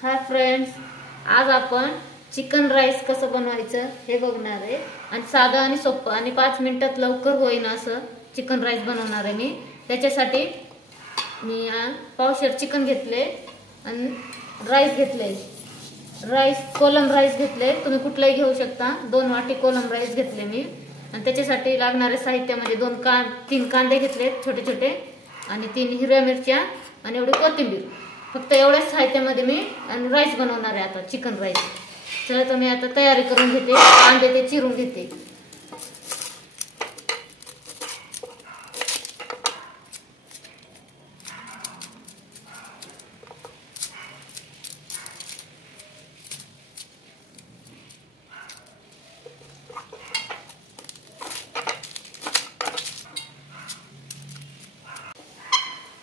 Hi friends, आज आपण chicken rice कसं बनवायचं हे बघणार आहे आणि साधं आणि सोपं आणि 5 मिनिटात लवकर होईल असं चिकन राईस बनवणार आहे मी। त्याच्यासाठी मी पावशेर चिकन घेतले आणि राईस घेतले। राईस कोलम राईस घेतले, तुम्ही कुठलाही घेऊ शकता। 2 वाटी कोलम राईस घेतले मी आणि त्याच्यासाठी लागणारे साहित्यामध्ये 3 कांदे घेतले छोटे छोटे आणि 3 हिरव्या मिरच्या आणि एवढी कोथिंबीर। फक्त एवढ्याच साहित्यामध्ये मी आणि राईस बनवणार आहे आता चिकन राईस। चला तर मी आता तयारी करून घेते, कांदे ते चिरून घेते।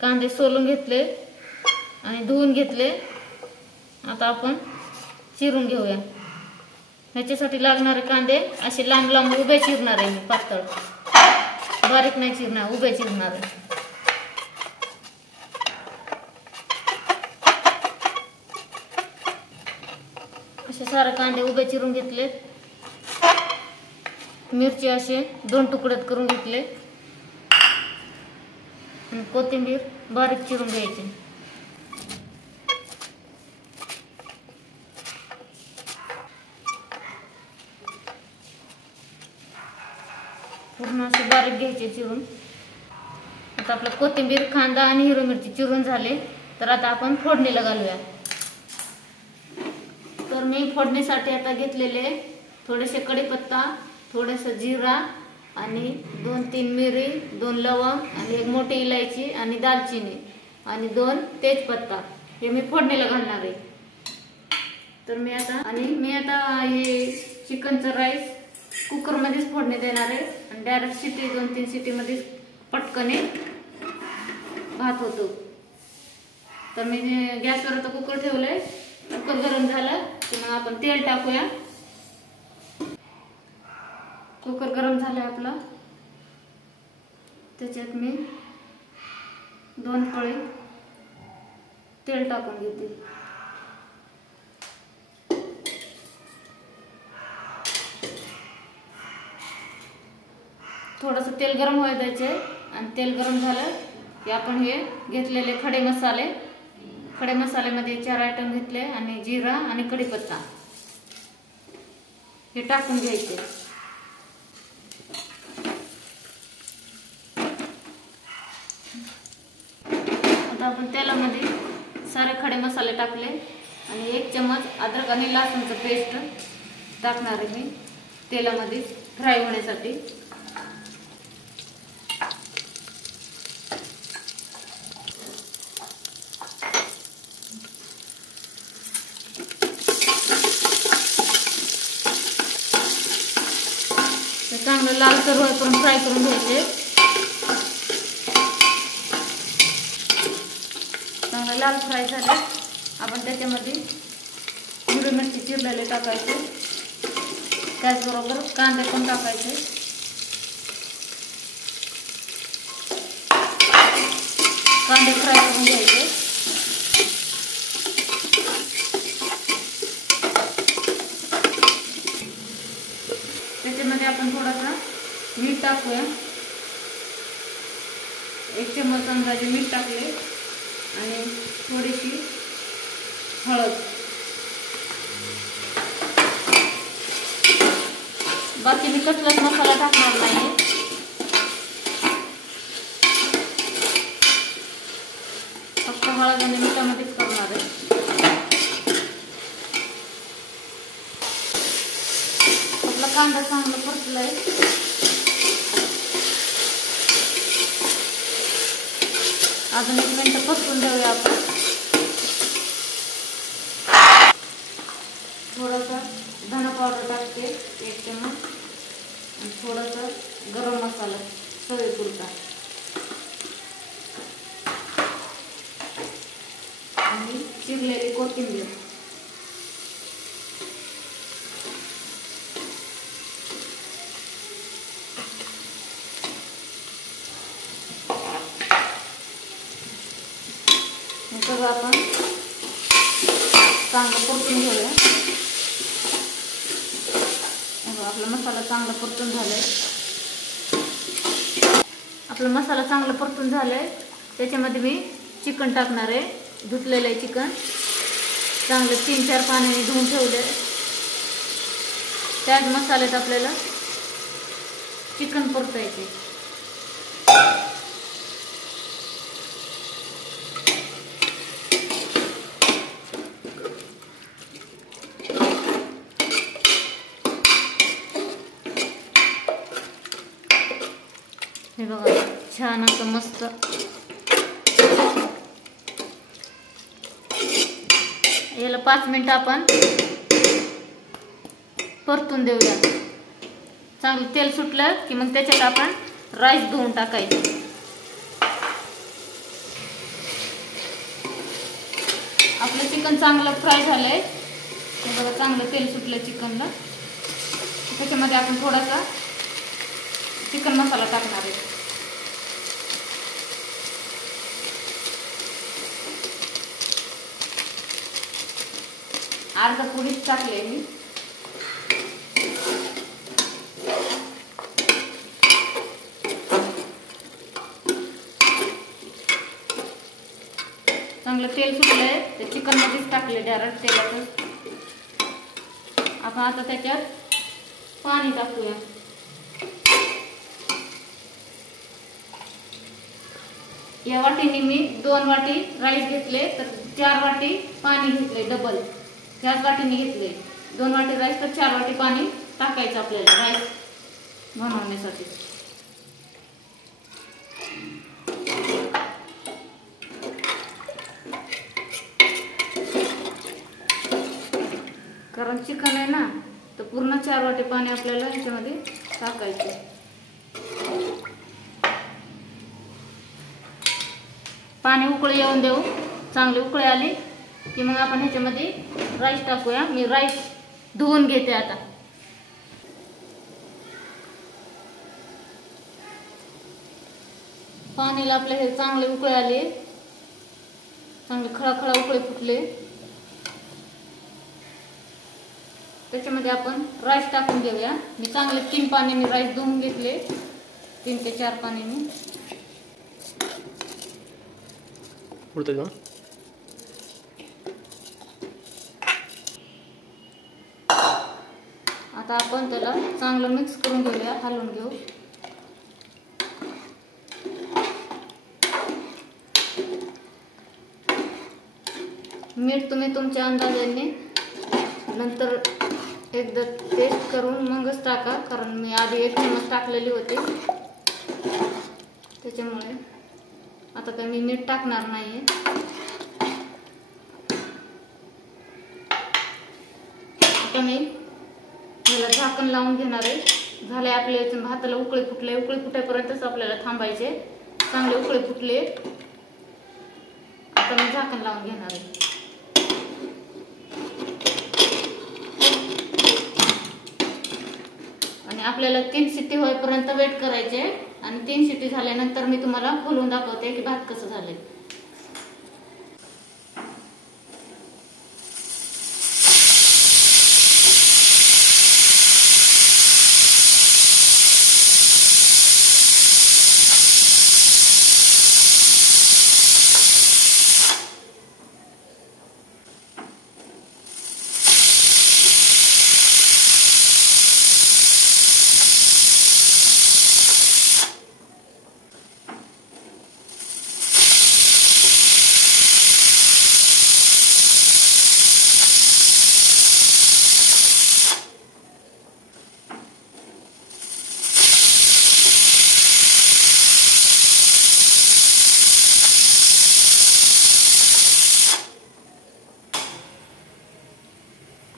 कांदे सोलून घेतले आणि धुवून घेतले। आता आपण चिरून घेऊया। ह्याच्यासाठी लागणारे कांदे असे लांब लांब उभे चिरणार आहे मी, पातळ बारीक नाही चिरणार, उभे चिरणार आहे। असे सारे कांदे उभे चिरून घेतले। मिरची असे 2 तुकडे करून घेतले आणि कोथिंबीर बारीक चिरून घ्यायची। पूर्ण असे बारीक घ्यायचे चिरून। आता आपलं कोथिंबीर, कांदा आणि हिरवी मिरची चिरून झाले, तर आता आपण फोडणीला घालूया। तर मी फोडणीसाठी आता घेतलेले थोडेसे कढीपत्ता, थोडेसे जिरा आणि 2-3 मिरी, 2 लवंग आणि 1 मोठी इलायची आणि दालचिनी आणि 2 तेजपत्ता हे मी फोडणीला घालणार आहे। तर मी आता हे चिकनचं राईस कुकर मध्येच फोडणी देणार आहे आणि डायरेक्ट शिटी 2-3 शिटी मध्ये पटकने भात होतो। तर मी गॅसवर आता कुकर ठेवलंय, कुकर गरम झालं की मग आपण तेल टाकूया। कुकर गरम झालाय आपला, त्याच्यात मी 2 पळी तेल टाकून घेते। थोडंसं तेल गरम व्हायला द्यायचे आणि तेल गरम झालं की आपण हे घेतलेले खडे मसाल्यामध्ये 4 आयटम घेतले आणि जिरा आणि कढीपत्ता हे टाकून घ्यायचे। आता आपण तेलामध्ये सारे खडे मसाले टाकले आणि 1 चम्मच अद्रक आणि लसूणचं पेस्ट टाकणार आहे मी तेलामध्ये फ्राय होण्यासाठी। चांगलं लालसर होईपर्यंत फ्राय करून घ्यायचे। चांगलं लाल फ्राय झाले, आपण त्याच्यामध्ये हिरवी मिरची चिरलेले टाकायचे, त्याचबरोबर कांदे पण टाकायचे। कांदे फ्राय करून घ्यायचे। त्याच्यामध्ये आपण थोडासा मीठ टाकूया, 1 चम्मच अंदाजे मीठ टाकले आणि थोडीशी हळद। बाकी मी कसलाच मसाला टाकणार नाही, फक्त हळद आणि मिठामध्येच करणार आहे। आपला कांदा चांगला परतलाय, अजून 1 मिनिट परतून देऊया आपण। थोडासा धना पावडर टाकते 1 चम्मच आणि थोडासा गरम मसाला चवीपुरता आणि चिरलेली कोथिंबीर। सगळं आपण चांगलं परतून घेऊया। आपला मसाला चांगला परतून झालाय। आपला मसाला चांगला परतून झालाय। त्याच्यामध्ये मी चिकन टाकणार आहे। धुतलेलं आहे चिकन, चांगलं 3-4 पाण्याने धुवून ठेवलंय। त्याच मसाल्यात आपल्याला चिकन परतायचे। हे बघा छान असं मस्त याला 5 मिनिटं आपण परतून देऊया। चांगलं तेल सुटलं की मग त्याच्यात आपण राईस धुवून टाकायचे। आपलं चिकन चांगलं फ्राय झालंय। हे बघा चांगलं तेल सुटलं चिकनला। त्याच्यामध्ये आपण थोडासा चिकन मसाला टाकणार आहे। अर्धा पुडीच टाकले मी। चांगलं तेल सुटलंय ते चिकन मध्येच टाकले डायरेक्ट तेलातच। आपण आता त्याच्यात पाणी टाकूया। या वाटीने मी 2 वाटी राईस घेतले तर 4 वाटी पाणी घेतले, डबल 4 वाटीने घेतले। 2 वाटी राईस तर 4 वाटी पाणी टाकायचं आपल्याला राईस बनवण्यासाठी। कारण चिकन आहे ना तर पूर्ण 4 वाटी पाणी आपल्याला याच्यामध्ये टाकायचं। पाणी उकळी येऊन देऊ। चांगली उकळी आली की मग आपण ह्याच्यामध्ये राईस टाकूया। मी राईस धुवून घेते आता। पाणीला आपल्या हे चांगले उकळी आली, चांगले खळाखळा उकळी फुटले। त्याच्यामध्ये आपण राईस टाकून घेऊया। मी चांगले 3 पाण्याने राईस धुवून घेतले, 3 ते 4 पाण्याने। आता आपण त्याला चांगलं मिक्स करून घेऊया, हलवून घेऊ। मीठ तुम्ही तुमच्या अंदाजाने नंतर एकदा टेस्ट करून मगच टाका, कारण मी आधी 1 चमच टाकलेली होती त्याच्यामुळे आता काय मी मीठ टाकणार नाहीये। आता मी याला झाकण लावून घेणार आहे। झाले आपले भाताला उकळी फुटले। उकळी फुटेपर्यंतच आपल्याला थांबायचे। चांगले उकळी फुटले, आता मी झाकण लावून घेणार आहे। आणि आपल्याला 3 शिट्टी होईपर्यंत वेट करायचे आणि 3 शिट्टी झाल्यानंतर मी तुम्हाला खोलून दाखवते की भात कसं झालंय।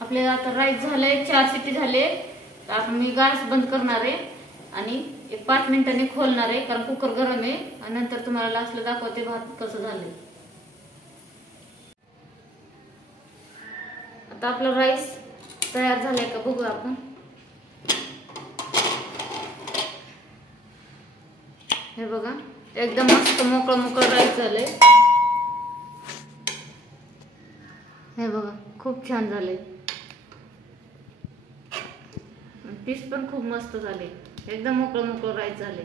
आपल्याला आता राईस झाले, 4 शिट्टी झाले, तर आपण मी गॅस बंद करणार आहे आणि एक 5 मिनिटांनी खोलणार आहे, कारण कुकर गरम आहे। आणि नंतर तुम्हाला लास्टला दाखवते भात कसं झालंय। आता आपला राईस तयार झालाय का बघू आपण। हे बघा एकदम मस्त मोकळं मोकळं राईस झालंय। हे बघा खूप छान झाले, पीस पण खूप मस्त झाले, एकदम मोकळं मोकळं राईस झाले,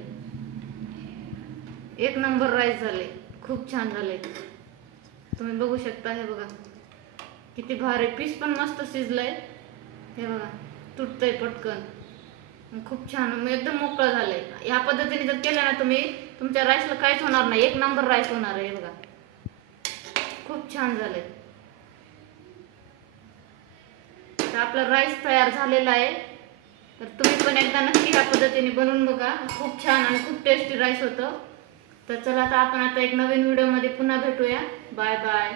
एक नंबर राईस झाले, खूप छान झाले. तुम्ही बघू शकता. हे बघा किती भारी, पीस पण मस्त शिजलंय. हे बघा तुटतंय पटकन, खूप छान एकदम मोकळं झालंय. या पद्धतीने जर केलं ना तुम्ही, तुमच्या राईसला काहीच होणार नाही, एक नंबर राईस होणार आहे. बघा खूप छान झालंय. तर आपला राईस तयार झालेला आहे. तर तुम्ही पण एकदा नक्की ह्या पद्धतीने बनवून बघा, खूप छान आणि खूप टेस्टी राईस होतं. तर चला आता आपण एक नवीन व्हिडिओ मध्ये पुन्हा भेटूया. Bye bye.